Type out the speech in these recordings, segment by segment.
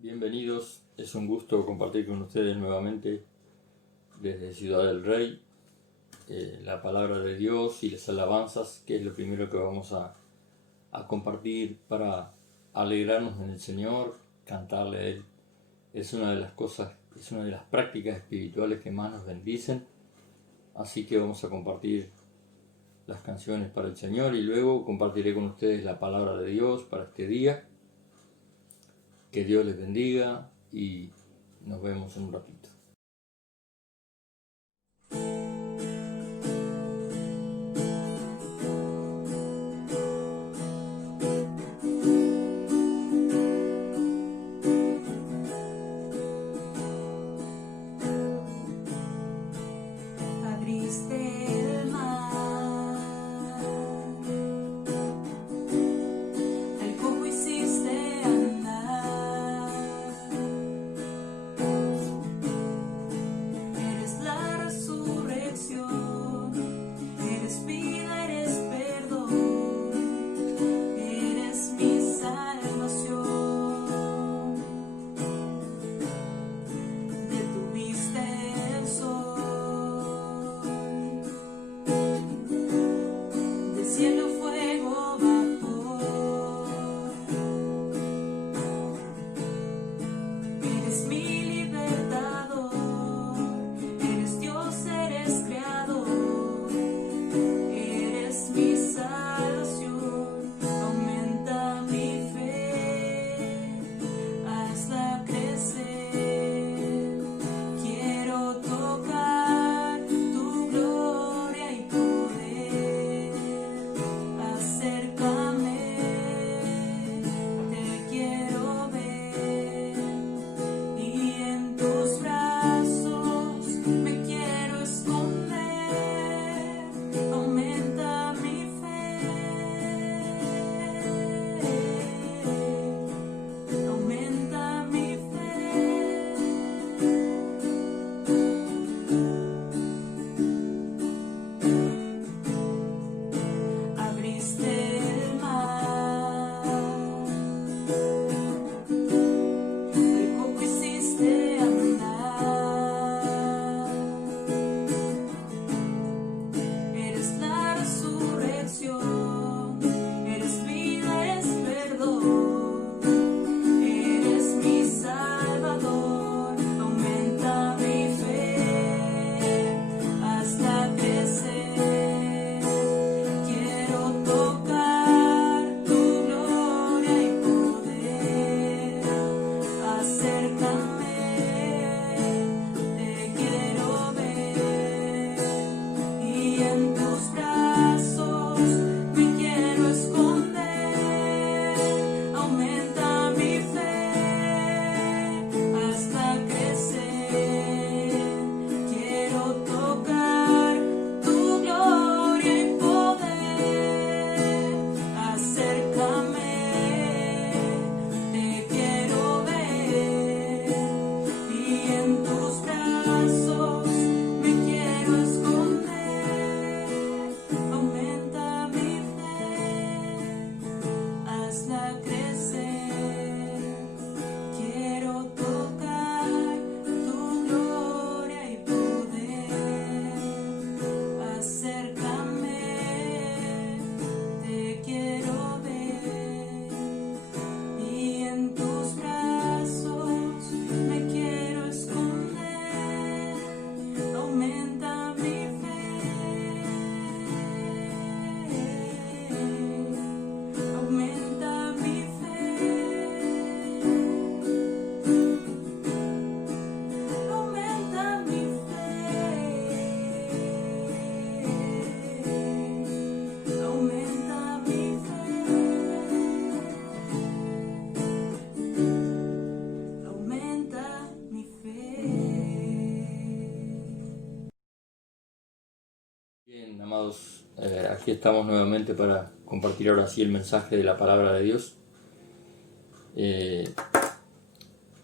Bienvenidos, es un gusto compartir con ustedes nuevamente desde Ciudad del Rey la palabra de Dios y las alabanzas, que es lo primero que vamos a compartir para alegrarnos en el Señor, cantarle a Él. Es una de las cosas, es una de las prácticas espirituales que más nos bendicen, así que vamos a compartir las canciones para el Señor y luego compartiré con ustedes la palabra de Dios para este día. Que Dios les bendiga y nos vemos en un ratito. Bien, amados, aquí estamos nuevamente para compartir ahora sí el mensaje de la palabra de Dios.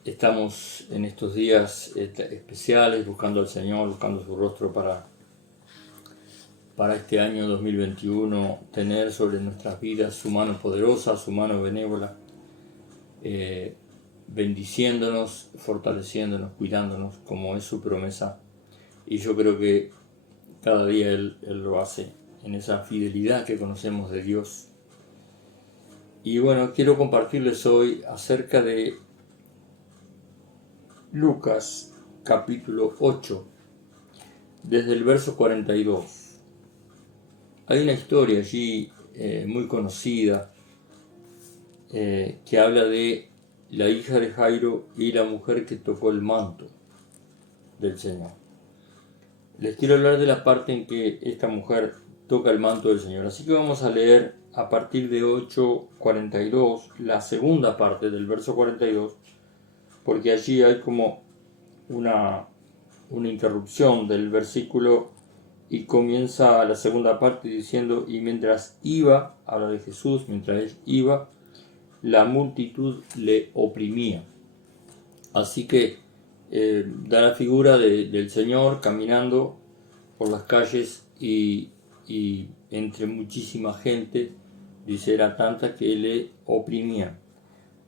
Estamos en estos días especiales buscando al Señor, buscando su rostro para este año 2021, tener sobre nuestras vidas su mano poderosa, su mano benévola, bendiciéndonos, fortaleciéndonos, cuidándonos, como es su promesa. Y yo creo que cada día Él lo hace en esa fidelidad que conocemos de Dios. Y bueno, quiero compartirles hoy acerca de Lucas capítulo 8, desde el verso 42. Hay una historia allí muy conocida que habla de la hija de Jairo y la mujer que tocó el manto del Señor. Les quiero hablar de la parte en que esta mujer toca el manto del Señor. Así que vamos a leer a partir de 8:42, la segunda parte del verso 42, porque allí hay como una interrupción del versículo y comienza la segunda parte diciendo: y mientras iba, habla de Jesús, mientras él iba, la multitud le oprimía. Así que da la figura del Señor caminando por las calles y entre muchísima gente, dice, era tanta que le oprimía.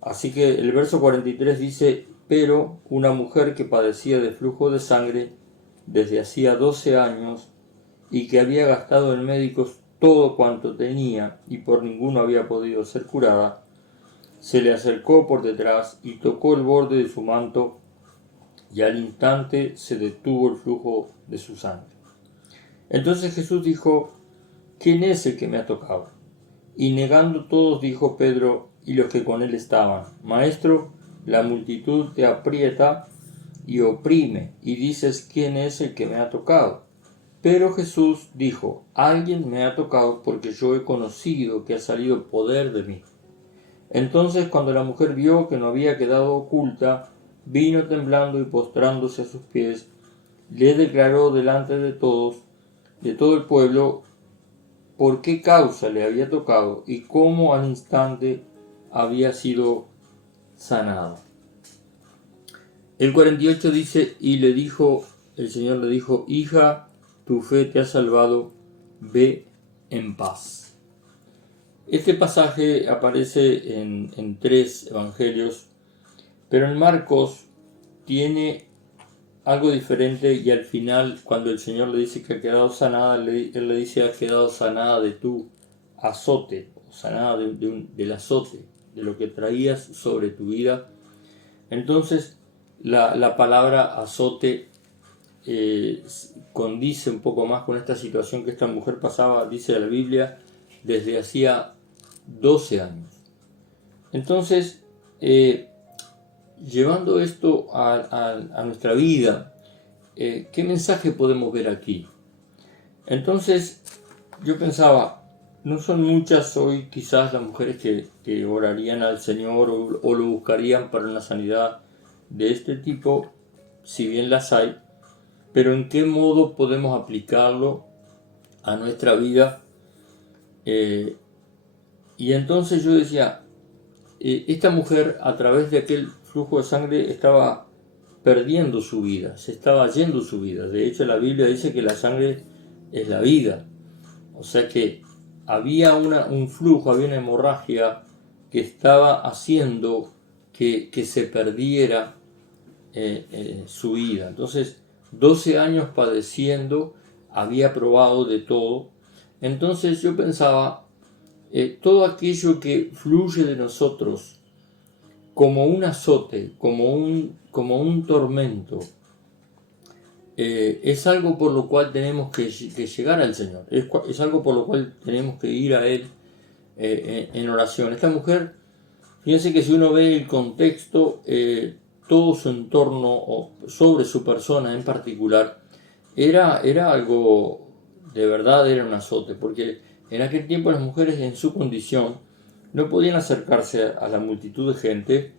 Así que el verso 43 dice: pero una mujer que padecía de flujo de sangre desde hacía 12 años y que había gastado en médicos todo cuanto tenía y por ninguno había podido ser curada, se le acercó por detrás y tocó el borde de su manto, y al instante se detuvo el flujo de su sangre. Entonces Jesús dijo: ¿quién es el que me ha tocado? Y negando todos, dijo Pedro y los que con él estaban: Maestro, la multitud te aprieta y oprime, y dices: ¿quién es el que me ha tocado? Pero Jesús dijo: alguien me ha tocado, porque yo he conocido que ha salido poder de mí. Entonces, cuando la mujer vio que no había quedado oculta, vino temblando y postrándose a sus pies, le declaró delante de todos, de todo el pueblo, por qué causa le había tocado y cómo al instante había sido sanado. El 48 dice: y el Señor le dijo: hija, tu fe te ha salvado, ve en paz. Este pasaje aparece en 3 evangelios, pero en Marcos tiene algo diferente, y al final, cuando el Señor le dice que ha quedado sanada, Él le dice: ha quedado sanada de tu azote, sanada del azote, de lo que traías sobre tu vida. Entonces, la palabra azote condice un poco más con esta situación que esta mujer pasaba, dice la Biblia, desde hacía 12 años. Entonces, llevando esto a nuestra vida, ¿qué mensaje podemos ver aquí? Entonces, yo pensaba, no son muchas hoy quizás las mujeres que orarían al Señor o lo buscarían para una sanidad de este tipo, si bien las hay, pero ¿en qué modo podemos aplicarlo a nuestra vida? Y entonces yo decía, esta mujer, a través de aquel flujo de sangre, estaba perdiendo su vida, se estaba yendo su vida. De hecho, la Biblia dice que la sangre es la vida. O sea que había un flujo, había una hemorragia que estaba haciendo que se perdiera su vida. Entonces, 12 años padeciendo, había probado de todo. Entonces yo pensaba, todo aquello que fluye de nosotros como un azote, como un tormento, es algo por lo cual tenemos que llegar al Señor, es algo por lo cual tenemos que ir a Él en oración. Esta mujer, fíjense que si uno ve el contexto, todo su entorno o sobre su persona en particular, era algo, de verdad era un azote, porque en aquel tiempo las mujeres en su condición no podían acercarse a la multitud de gente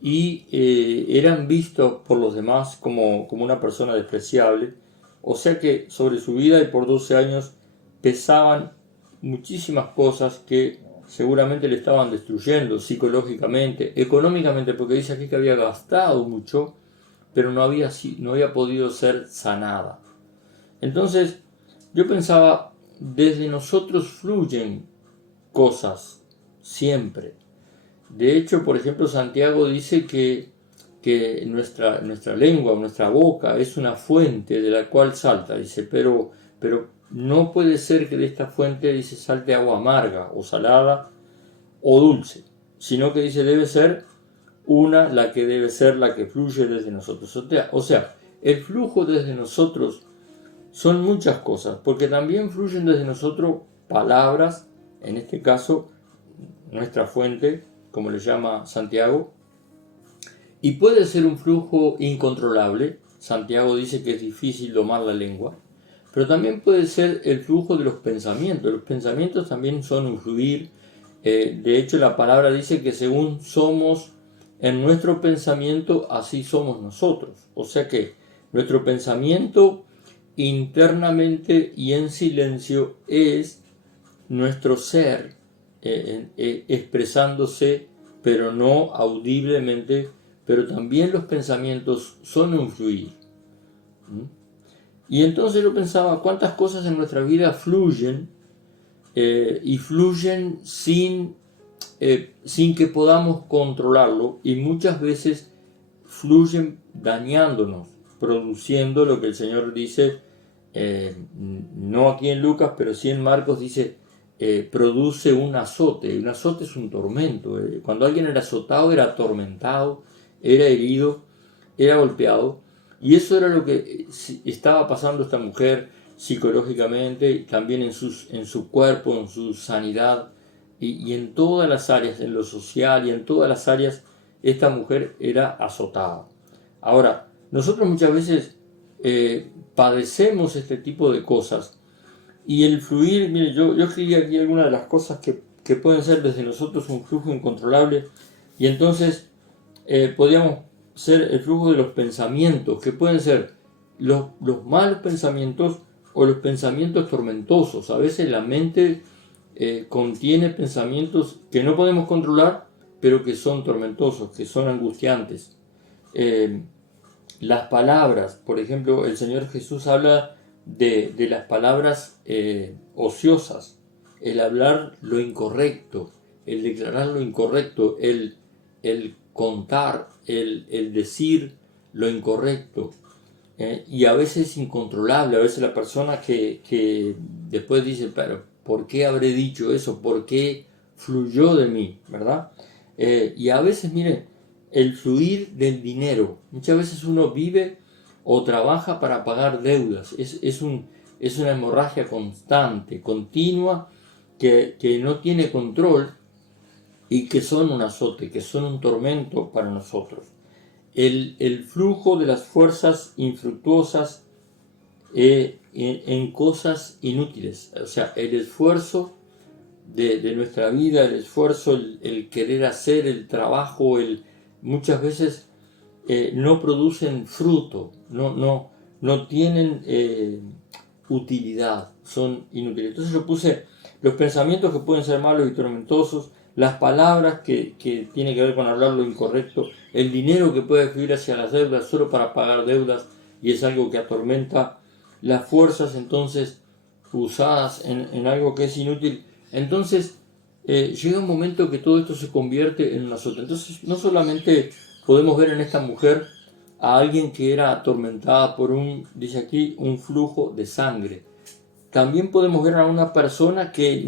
y eran vistos por los demás como una persona despreciable. O sea que sobre su vida, y por 12 años, pesaban muchísimas cosas que seguramente le estaban destruyendo psicológicamente, económicamente, porque dice aquí que había gastado mucho, pero no había podido ser sanada. Entonces yo pensaba, desde nosotros fluyen cosas siempre. De hecho, por ejemplo, Santiago dice que nuestra lengua, nuestra boca es una fuente de la cual salta, dice, pero no puede ser que de esta fuente, dice, salte agua amarga o salada o dulce, sino que dice debe ser la que debe ser la que fluye desde nosotros. O sea, el flujo desde nosotros son muchas cosas, porque también fluyen desde nosotros palabras, en este caso nuestra fuente, como le llama Santiago, y puede ser un flujo incontrolable. Santiago dice que es difícil domar la lengua, pero también puede ser el flujo de los pensamientos. Los pensamientos también son un fluir. De hecho, la palabra dice que según somos en nuestro pensamiento, así somos nosotros. O sea que nuestro pensamiento internamente y en silencio es nuestro ser expresándose, pero no audiblemente, pero también los pensamientos son un fluir. Y entonces yo pensaba cuántas cosas en nuestra vida fluyen y fluyen sin que podamos controlarlo, y muchas veces fluyen dañándonos, produciendo lo que el Señor dice, no aquí en Lucas, pero sí en Marcos, dice, produce un azote. Un azote es un tormento. Cuando alguien era azotado, era atormentado, era herido, era golpeado. Y eso era lo que estaba pasando a esta mujer psicológicamente, también en su cuerpo, en su sanidad, y en todas las áreas, en lo social y en todas las áreas, esta mujer era azotada. Ahora, nosotros muchas veces padecemos este tipo de cosas, y el fluir, mire, yo escribí aquí algunas de las cosas que pueden ser desde nosotros un flujo incontrolable, y entonces podríamos ser el flujo de los pensamientos, que pueden ser los malos pensamientos o los pensamientos tormentosos. A veces la mente contiene pensamientos que no podemos controlar, pero que son tormentosos, que son angustiantes. Las palabras, por ejemplo, el Señor Jesús habla de las palabras ociosas, el hablar lo incorrecto, el declarar lo incorrecto, el contar, el decir lo incorrecto, y a veces es incontrolable. A veces la persona que después dice, pero ¿por qué habré dicho eso? ¿Por qué fluyó de mí? ¿Verdad? Y a veces, mire, el fluir del dinero. Muchas veces uno vive o trabaja para pagar deudas. Es una hemorragia constante, continua, que no tiene control, y que son un azote, que son un tormento para nosotros. El flujo de las fuerzas infructuosas en cosas inútiles, o sea, el esfuerzo de nuestra vida, el esfuerzo, el querer hacer, el trabajo, muchas veces no producen fruto, no tienen utilidad, son inútiles. Entonces yo puse los pensamientos que pueden ser malos y tormentosos, las palabras que tienen que ver con hablar lo incorrecto, el dinero que puede fluir hacia las deudas solo para pagar deudas, y es algo que atormenta, las fuerzas entonces usadas en algo que es inútil. Entonces llega un momento que todo esto se convierte en un azote. Entonces no solamente podemos ver en esta mujer a alguien que era atormentada por dice aquí, un flujo de sangre. También podemos ver a una persona que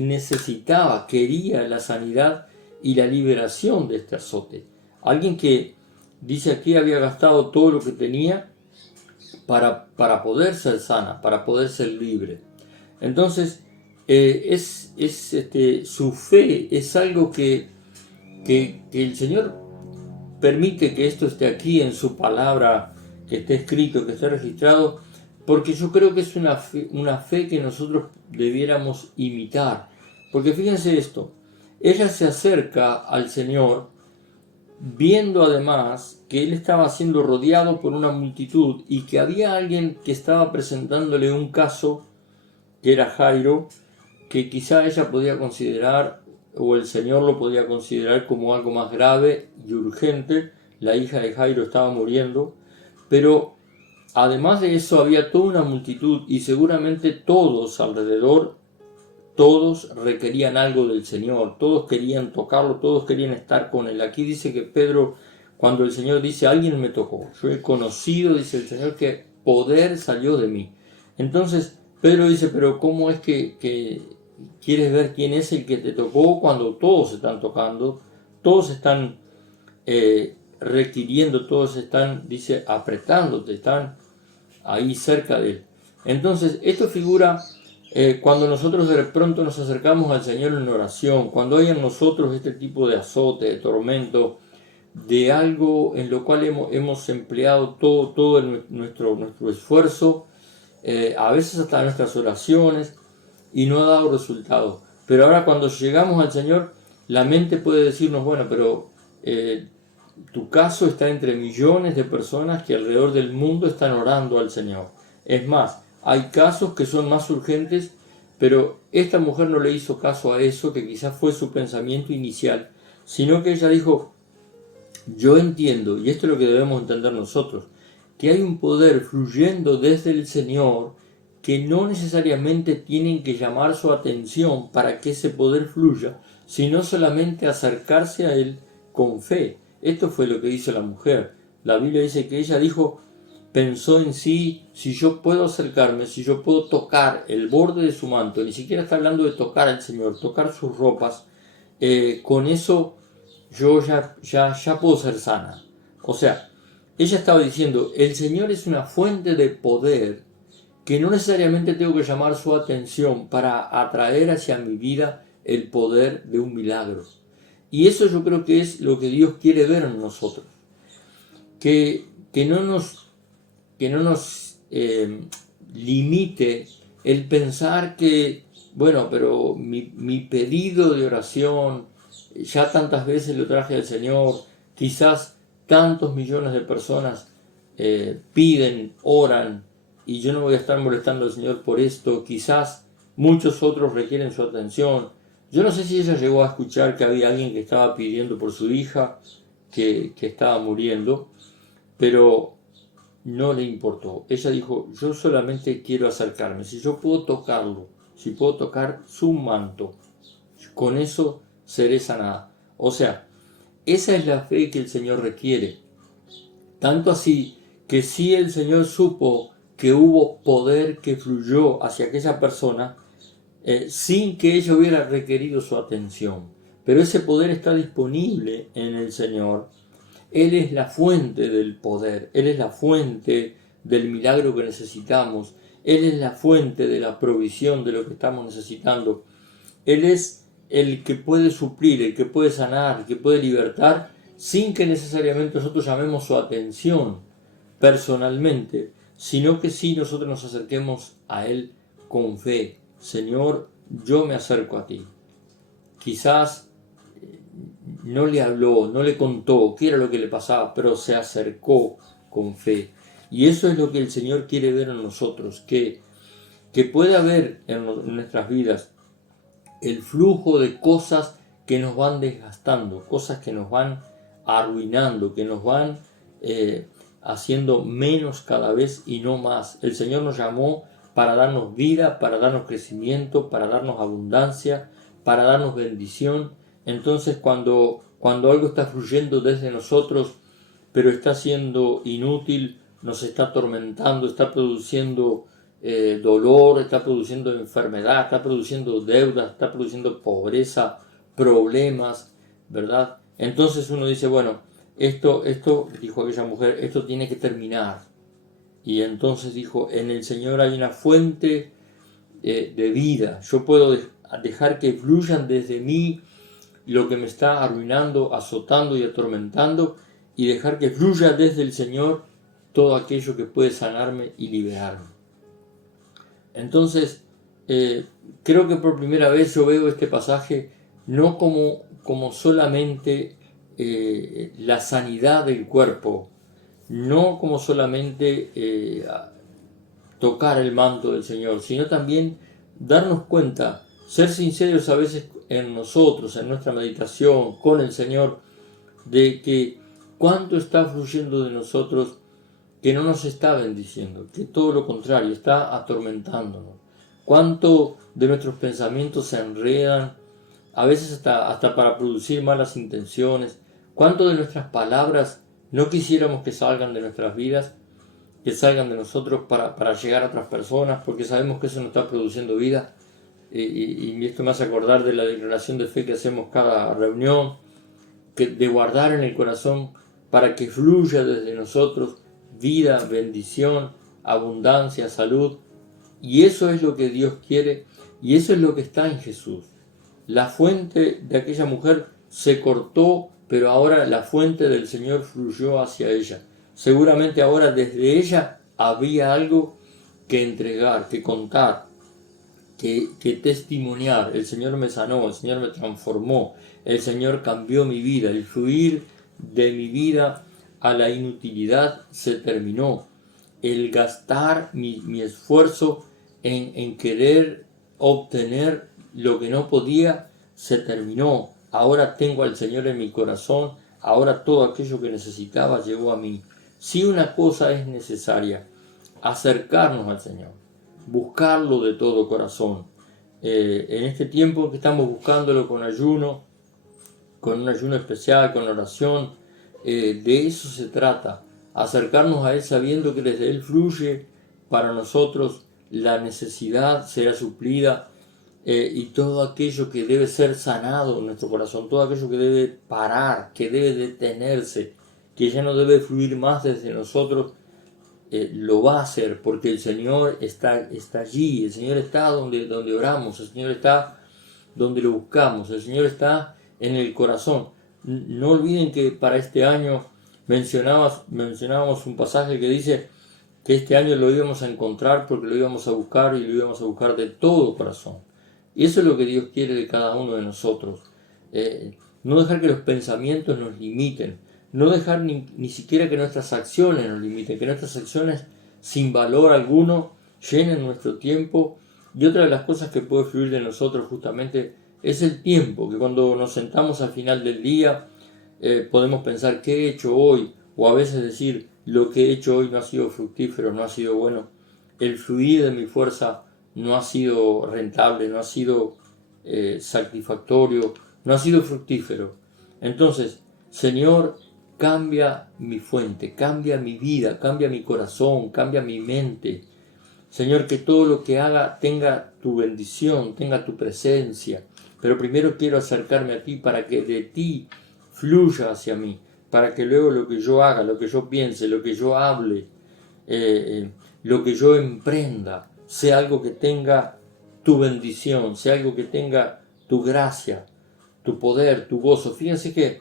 quería la sanidad y la liberación de este azote. Alguien que, dice aquí, había gastado todo lo que tenía para poder ser sana, para poder ser libre. Entonces, su fe es algo que el Señor permite que esto esté aquí en su palabra, que esté escrito, que esté registrado, porque yo creo que es una fe que nosotros debiéramos imitar. Porque fíjense esto, ella se acerca al Señor viendo además que Él estaba siendo rodeado por una multitud y que había alguien que estaba presentándole un caso, que era Jairo, que quizá ella podía considerar, o el Señor lo podía considerar como algo más grave y urgente. La hija de Jairo estaba muriendo, pero además de eso había toda una multitud, y seguramente todos alrededor todos requerían algo del Señor, todos querían tocarlo, todos querían estar con Él. Aquí dice que Pedro, cuando el Señor dice, alguien me tocó, yo he conocido, dice el Señor, que poder salió de mí. Entonces Pedro dice, pero ¿cómo es que quieres ver quién es el que te tocó cuando todos están tocando, todos están requiriendo, todos están, dice, apretándote, están ahí cerca de Él? Entonces esto figura cuando nosotros de pronto nos acercamos al Señor en oración, cuando hay en nosotros este tipo de azote, de tormento, de algo en lo cual hemos empleado todo nuestro esfuerzo, a veces hasta nuestras oraciones, y no ha dado resultado. Pero ahora cuando llegamos al Señor, la mente puede decirnos, bueno, pero tu caso está entre millones de personas que alrededor del mundo están orando al Señor. Es más, hay casos que son más urgentes, pero esta mujer no le hizo caso a eso, que quizás fue su pensamiento inicial, sino que ella dijo, yo entiendo, y esto es lo que debemos entender nosotros, que hay un poder fluyendo desde el Señor que no necesariamente tienen que llamar su atención para que ese poder fluya, sino solamente acercarse a Él con fe. Esto fue lo que hizo la mujer. La Biblia dice que ella dijo, pensó en sí, si yo puedo acercarme, si yo puedo tocar el borde de su manto, ni siquiera está hablando de tocar al Señor, tocar sus ropas, con eso yo ya puedo ser sana. O sea, ella estaba diciendo, el Señor es una fuente de poder que no necesariamente tengo que llamar su atención para atraer hacia mi vida el poder de un milagro. Y eso yo creo que es lo que Dios quiere ver en nosotros. Que no nos limite el pensar que, bueno, pero mi pedido de oración, ya tantas veces lo traje al Señor, quizás tantos millones de personas piden, oran, y yo no voy a estar molestando al Señor por esto, quizás muchos otros requieren su atención. Yo no sé si ella llegó a escuchar que había alguien que estaba pidiendo por su hija, que estaba muriendo, pero no le importó. Ella dijo, yo solamente quiero acercarme, si yo puedo tocarlo, si puedo tocar su manto, con eso seré sanada. O sea, esa es la fe que el Señor requiere. Tanto así que si el Señor supo que hubo poder que fluyó hacia aquella persona, sin que ella hubiera requerido su atención. Pero ese poder está disponible en el Señor. Él es la fuente del poder, Él es la fuente del milagro que necesitamos, Él es la fuente de la provisión de lo que estamos necesitando. Él es el que puede suplir, el que puede sanar, el que puede libertar, sin que necesariamente nosotros llamemos su atención personalmente, sino que sí nosotros nos acerquemos a Él con fe. Señor, yo me acerco a ti. Quizás no le habló, no le contó qué era lo que le pasaba, pero se acercó con fe. Y eso es lo que el Señor quiere ver en nosotros, que pueda haber en nuestras vidas el flujo de cosas que nos van desgastando, cosas que nos van arruinando, que nos van haciendo menos cada vez y no más. El Señor nos llamó para darnos vida, para darnos crecimiento, para darnos abundancia, para darnos bendición. Entonces cuando algo está fluyendo desde nosotros, pero está siendo inútil, nos está atormentando, está produciendo dolor, está produciendo enfermedad, está produciendo deudas, está produciendo pobreza, problemas, ¿verdad? Entonces uno dice, bueno, esto, dijo aquella mujer, esto tiene que terminar. Y entonces dijo, en el Señor hay una fuente de vida. Yo puedo dejar que fluyan desde mí lo que me está arruinando, azotando y atormentando, y dejar que fluya desde el Señor todo aquello que puede sanarme y liberarme. Entonces, creo que por primera vez yo veo este pasaje no como solamente la sanidad del cuerpo, no como solamente tocar el manto del Señor, sino también darnos cuenta, ser sinceros a veces en nosotros, en nuestra meditación con el Señor, de que cuánto está fluyendo de nosotros que no nos está bendiciendo, que todo lo contrario, está atormentándonos. cuánto de nuestros pensamientos se enredan, a veces hasta para producir malas intenciones, cuánto de nuestras palabras no quisiéramos que salgan de nuestras vidas, que salgan de nosotros para llegar a otras personas, porque sabemos que eso no está produciendo vida. Y esto me hace acordar de la declaración de fe que hacemos cada reunión, de guardar en el corazón para que fluya desde nosotros vida, bendición, abundancia, salud. Y eso es lo que Dios quiere, y eso es lo que está en Jesús. La fuente de aquella mujer se cortó, pero ahora la fuente del Señor fluyó hacia ella. Seguramente ahora desde ella había algo que entregar, que contar, que testimoniar. El Señor me sanó, el Señor me transformó, el Señor cambió mi vida. El fluir de mi vida a la inutilidad se terminó. El gastar mi esfuerzo en querer obtener lo que no podía se terminó. Ahora tengo al Señor en mi corazón, ahora todo aquello que necesitaba llegó a mí. Si una cosa es necesaria, acercarnos al Señor, buscarlo de todo corazón. En este tiempo que estamos buscándolo con ayuno, con un ayuno especial, con oración, de eso se trata, acercarnos a Él sabiendo que desde Él fluye para nosotros la necesidad será suplida, y todo aquello que debe ser sanado en nuestro corazón, todo aquello que debe parar, que debe detenerse, que ya no debe fluir más desde nosotros, lo va a hacer, porque el Señor está allí, el Señor está donde oramos, el Señor está donde lo buscamos, el Señor está en el corazón. No olviden que para este año mencionábamos un pasaje que dice que este año lo íbamos a encontrar porque lo íbamos a buscar, y lo íbamos a buscar de todo corazón. Y eso es lo que Dios quiere de cada uno de nosotros. No dejar que los pensamientos nos limiten, no dejar ni siquiera que nuestras acciones nos limiten, que nuestras acciones sin valor alguno llenen nuestro tiempo. Y otra de las cosas que puede fluir de nosotros justamente es el tiempo, que cuando nos sentamos al final del día podemos pensar qué he hecho hoy, o a veces decir lo que he hecho hoy no ha sido fructífero, no ha sido bueno. El fluir de mi fuerza no ha sido rentable, no ha sido satisfactorio, no ha sido fructífero. Entonces, Señor, cambia mi fuente, cambia mi vida, cambia mi corazón, cambia mi mente. Señor, que todo lo que haga tenga tu bendición, tenga tu presencia. Pero primero quiero acercarme a ti para que de ti fluya hacia mí, para que luego lo que yo haga, lo que yo piense, lo que yo hable, lo que yo emprenda, sea algo que tenga tu bendición, sea algo que tenga tu gracia, tu poder, tu gozo. Fíjense que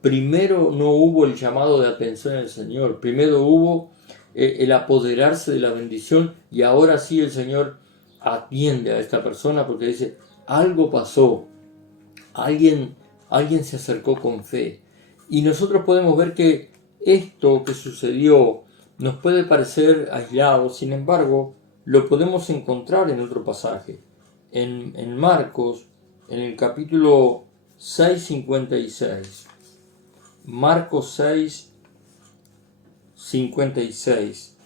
primero no hubo el llamado de atención del Señor, primero hubo el apoderarse de la bendición, y ahora sí el Señor atiende a esta persona porque dice, algo pasó, alguien se acercó con fe. Y nosotros podemos ver que esto que sucedió nos puede parecer aislado, sin embargo, lo podemos encontrar en otro pasaje. En Marcos, en el capítulo 6:56. Marcos 6:56.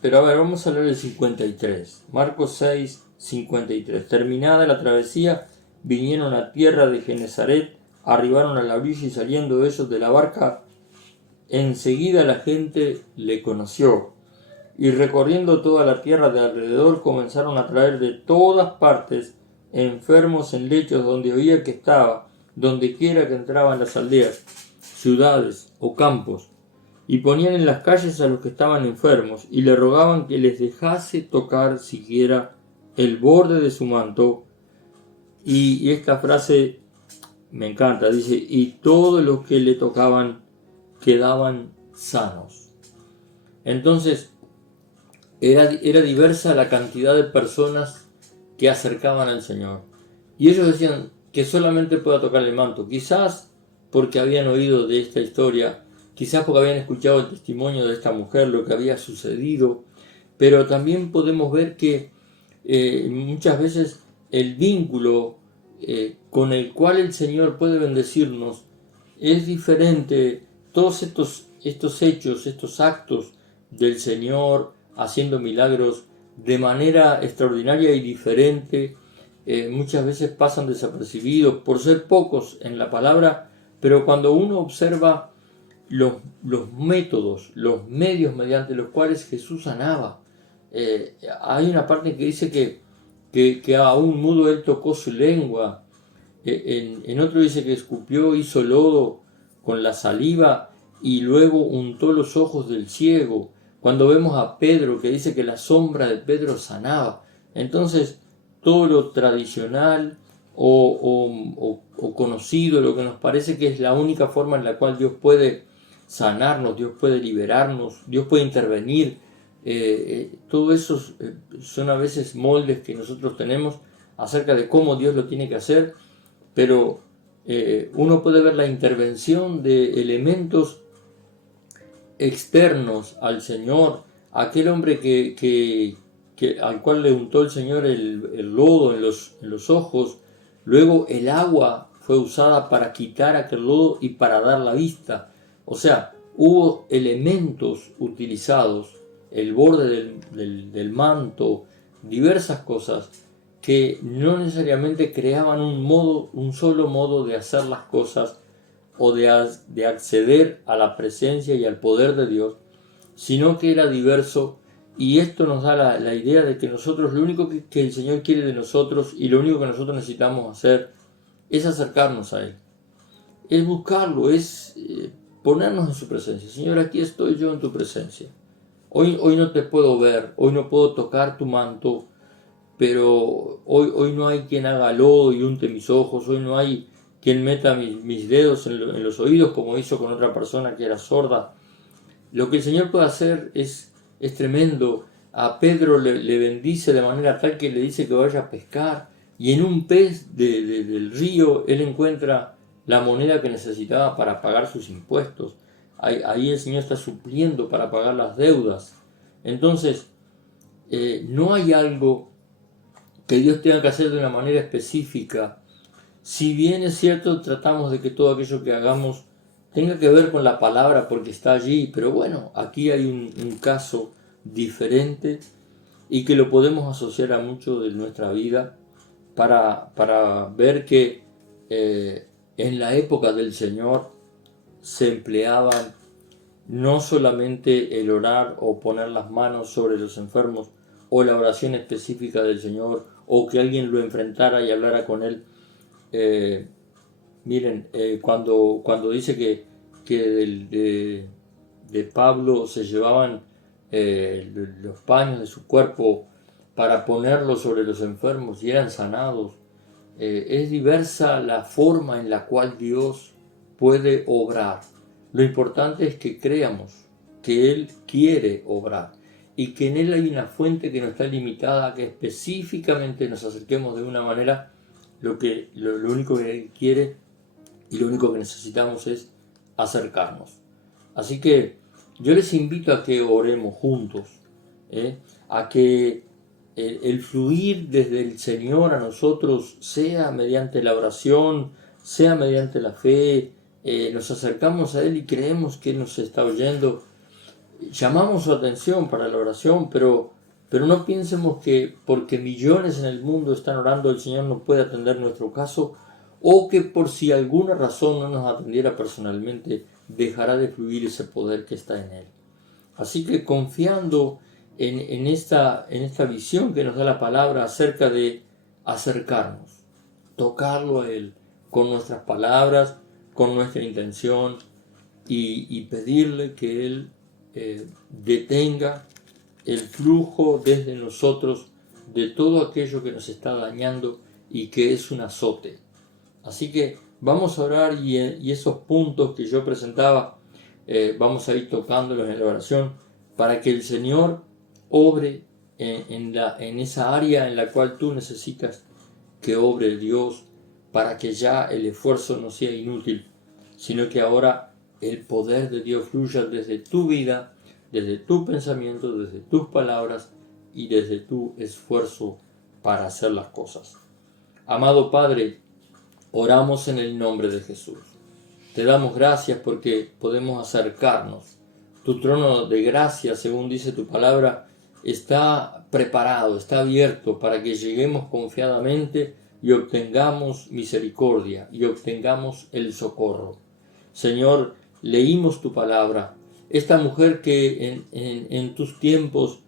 Pero a ver, vamos a leer el 53. Marcos 6:53. Terminada la travesía, vinieron a tierra de Genesaret, arribaron a la orilla y saliendo ellos de la barca, enseguida la gente le conoció. Y recorriendo toda la tierra de alrededor comenzaron a traer de todas partes enfermos en lechos donde oía que estaba, donde quiera que entraban las aldeas, ciudades o campos, y ponían en las calles a los que estaban enfermos, y le rogaban que les dejase tocar siquiera el borde de su manto. Y esta frase me encanta, dice, y todos los que le tocaban quedaban sanos. Entonces, era diversa la cantidad de personas que acercaban al Señor. Y ellos decían que solamente pueda tocar el manto, quizás porque habían oído de esta historia, quizás porque habían escuchado el testimonio de esta mujer, lo que había sucedido, pero también podemos ver que muchas veces el vínculo con el cual el Señor puede bendecirnos es diferente. Todos estos hechos, estos actos del Señor haciendo milagros de manera extraordinaria y diferente. Muchas veces pasan desapercibidos por ser pocos en la palabra, pero cuando uno observa los métodos, los medios mediante los cuales Jesús sanaba, hay una parte que dice que a un mudo él tocó su lengua, en otro dice que escupió, hizo lodo con la saliva y luego untó los ojos del ciego. Cuando vemos a Pedro que dice que la sombra de Pedro sanaba, entonces todo lo tradicional o conocido, lo que nos parece que es la única forma en la cual Dios puede sanarnos, Dios puede liberarnos, Dios puede intervenir, todo eso son a veces moldes que nosotros tenemos acerca de cómo Dios lo tiene que hacer, pero uno puede ver la intervención de elementos externos al Señor, aquel hombre al cual le untó el Señor el lodo en los ojos, luego el agua fue usada para quitar aquel lodo y para dar la vista. O sea, hubo elementos utilizados, el borde del manto, diversas cosas que no necesariamente creaban un solo modo de hacer las cosas o de acceder a la presencia y al poder de Dios, sino que era diverso. Y esto nos da la idea de que nosotros, lo único que el Señor quiere de nosotros y lo único que nosotros necesitamos hacer es acercarnos a Él, es buscarlo, es ponernos en su presencia. Señor, aquí estoy yo en tu presencia. Hoy no te puedo ver, hoy no puedo tocar tu manto, pero hoy no hay quien haga lodo y unte mis ojos, hoy no hay quien meta mis dedos en los oídos como hizo con otra persona que era sorda. Lo que el Señor puede hacer es tremendo. A Pedro le bendice de manera tal que le dice que vaya a pescar y en un pez del río él encuentra la moneda que necesitaba para pagar sus impuestos. Ahí el Señor está supliendo para pagar las deudas. Entonces, no hay algo que Dios tenga que hacer de una manera específica. Si bien es cierto, tratamos de que todo aquello que hagamos tenga que ver con la palabra porque está allí, pero bueno, aquí hay un caso diferente y que lo podemos asociar a mucho de nuestra vida para ver que en la época del Señor se empleaban no solamente el orar o poner las manos sobre los enfermos o la oración específica del Señor o que alguien lo enfrentara y hablara con él. Miren, cuando dice que de Pablo se llevaban los paños de su cuerpo para ponerlos sobre los enfermos y eran sanados, es diversa la forma en la cual Dios puede obrar. Lo importante es que creamos que Él quiere obrar y que en Él hay una fuente que no está limitada, que específicamente nos acerquemos de una manera. Lo único que Él quiere y lo único que necesitamos es acercarnos. Así que yo les invito a que oremos juntos, a que el fluir desde el Señor a nosotros sea mediante la oración, sea mediante la fe. Nos acercamos a Él y creemos que Él nos está oyendo. Llamamos su atención para la oración, pero no pensemos que porque millones en el mundo están orando el Señor no puede atender nuestro caso, o que por si alguna razón no nos atendiera personalmente dejará de fluir ese poder que está en Él. Así que confiando en esta visión que nos da la palabra acerca de acercarnos, tocarlo a Él con nuestras palabras, con nuestra intención y pedirle que Él detenga el flujo desde nosotros de todo aquello que nos está dañando y que es un azote. Así que vamos a orar y esos puntos que yo presentaba vamos a ir tocándolos en la oración para que el Señor obre en esa área en la cual tú necesitas que obre Dios, para que ya el esfuerzo no sea inútil, sino que ahora el poder de Dios fluya desde tu vida, desde tu pensamiento, desde tus palabras y desde tu esfuerzo para hacer las cosas. Amado Padre, oramos en el nombre de Jesús. Te damos gracias porque podemos acercarnos. Tu trono de gracia, según dice tu palabra, está preparado, está abierto para que lleguemos confiadamente y obtengamos misericordia y obtengamos el socorro. Señor, leímos tu palabra. Esta mujer que en tus tiempos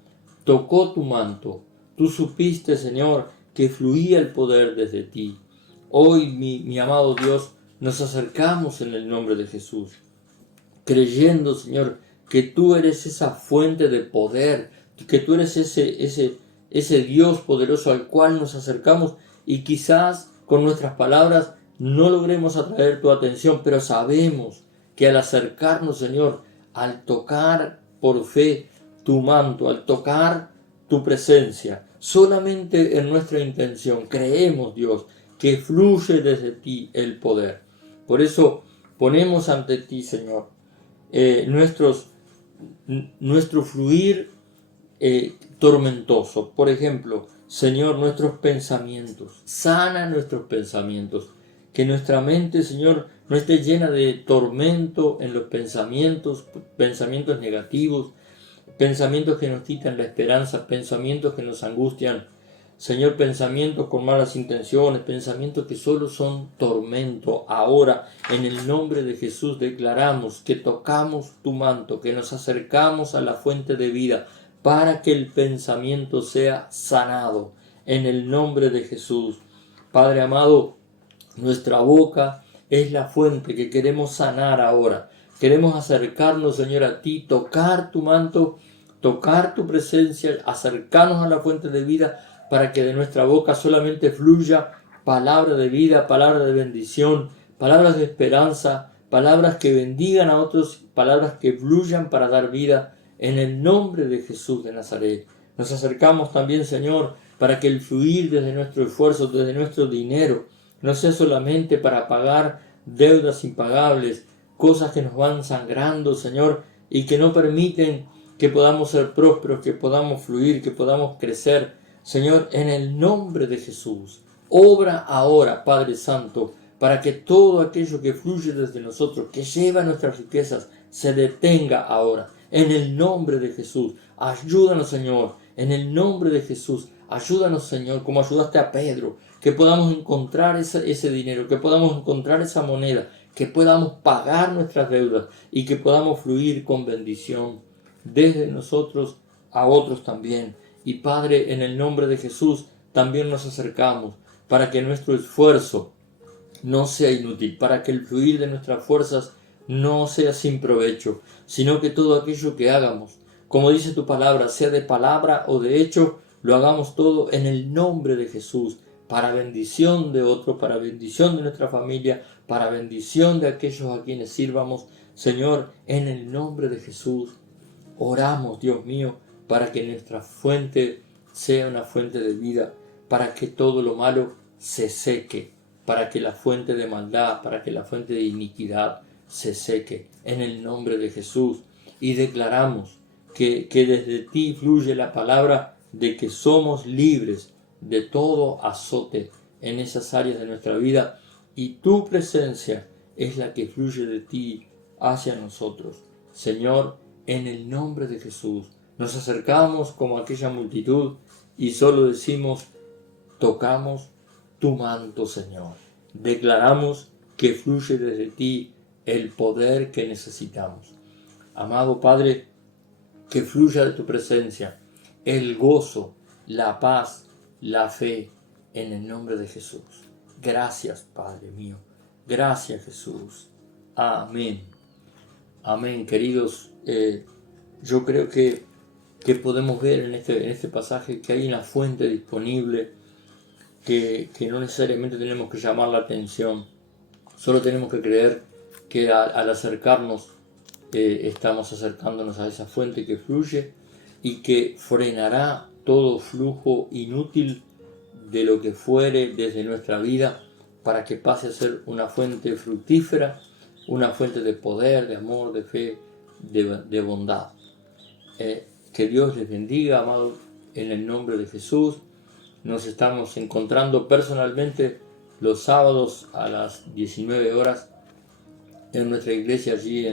tocó tu manto, tú supiste, Señor, que fluía el poder desde ti. Hoy, mi amado Dios, nos acercamos en el nombre de Jesús, creyendo, Señor, que tú eres esa fuente de poder, que tú eres ese Dios poderoso al cual nos acercamos y quizás con nuestras palabras no logremos atraer tu atención, pero sabemos que al acercarnos, Señor, al tocar por fe tu manto, al tocar tu presencia, solamente en nuestra intención creemos, Dios, que fluye desde ti el poder. Por eso ponemos ante ti, Señor, nuestro fluir tormentoso. Por ejemplo, Señor, nuestros pensamientos. Sana nuestros pensamientos. Que nuestra mente, Señor, no esté llena de tormento en los pensamientos negativos, pensamientos que nos quitan la esperanza, pensamientos que nos angustian. Señor, pensamientos con malas intenciones, pensamientos que solo son tormento. Ahora, en el nombre de Jesús, declaramos que tocamos tu manto, que nos acercamos a la fuente de vida, para que el pensamiento sea sanado. En el nombre de Jesús. Padre amado, nuestra boca es la fuente que queremos sanar ahora. Queremos acercarnos, Señor, a ti, tocar tu manto, tocar tu presencia, acercarnos a la fuente de vida, para que de nuestra boca solamente fluya palabra de vida, palabra de bendición, palabras de esperanza, palabras que bendigan a otros, palabras que fluyan para dar vida, en el nombre de Jesús de Nazaret. Nos acercamos también, Señor, para que el fluir desde nuestro esfuerzo, desde nuestro dinero, no sea solamente para pagar deudas impagables, cosas que nos van sangrando, Señor, y que no permiten que podamos ser prósperos, que podamos fluir, que podamos crecer. Señor, en el nombre de Jesús, obra ahora, Padre Santo, para que todo aquello que fluye desde nosotros, que lleva nuestras riquezas, se detenga ahora. En el nombre de Jesús, ayúdanos, Señor. En el nombre de Jesús, ayúdanos, Señor, como ayudaste a Pedro, que podamos encontrar ese dinero, que podamos encontrar esa moneda, que podamos pagar nuestras deudas y que podamos fluir con bendición desde nosotros a otros también. Y Padre, en el nombre de Jesús, también nos acercamos para que nuestro esfuerzo no sea inútil, para que el fluir de nuestras fuerzas no sea sin provecho, sino que todo aquello que hagamos, como dice tu palabra, sea de palabra o de hecho, lo hagamos todo en el nombre de Jesús, para bendición de otros, para bendición de nuestra familia, para bendición de aquellos a quienes sirvamos. Señor, en el nombre de Jesús, oramos, Dios mío, para que nuestra fuente sea una fuente de vida, para que todo lo malo se seque, para que la fuente de maldad, para que la fuente de iniquidad se seque, en el nombre de Jesús. Y declaramos que desde ti fluye la palabra de que somos libres de todo azote en esas áreas de nuestra vida, y tu presencia es la que fluye de ti hacia nosotros. Señor, en el nombre de Jesús, nos acercamos como aquella multitud y solo decimos, tocamos tu manto, Señor. Declaramos que fluye desde ti el poder que necesitamos. Amado Padre, que fluya de tu presencia el gozo, la paz, la fe, en el nombre de Jesús. Gracias, Padre mío. Gracias, Jesús. Amén. Amén, queridos. Yo creo que podemos ver en este pasaje que hay una fuente disponible, que no necesariamente tenemos que llamar la atención, solo tenemos que creer que al acercarnos estamos acercándonos a esa fuente que fluye y que frenará todo flujo inútil de lo que fuere desde nuestra vida, para que pase a ser una fuente fructífera, una fuente de poder, de amor, de fe, de bondad. Que Dios les bendiga, amados, en el nombre de Jesús. Nos estamos encontrando personalmente los sábados a las 19 horas en nuestra iglesia allí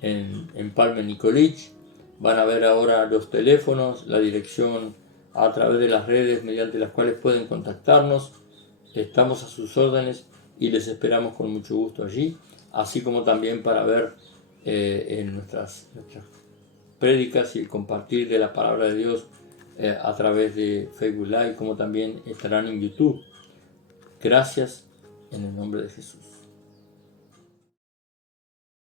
en Palma Nicolich. Van a ver ahora los teléfonos, la dirección a través de las redes mediante las cuales pueden contactarnos. Estamos a sus órdenes y les esperamos con mucho gusto allí, así como también para ver en nuestras prédicas y el compartir de la palabra de Dios a través de Facebook Live, como también estarán en YouTube. Gracias en el nombre de Jesús.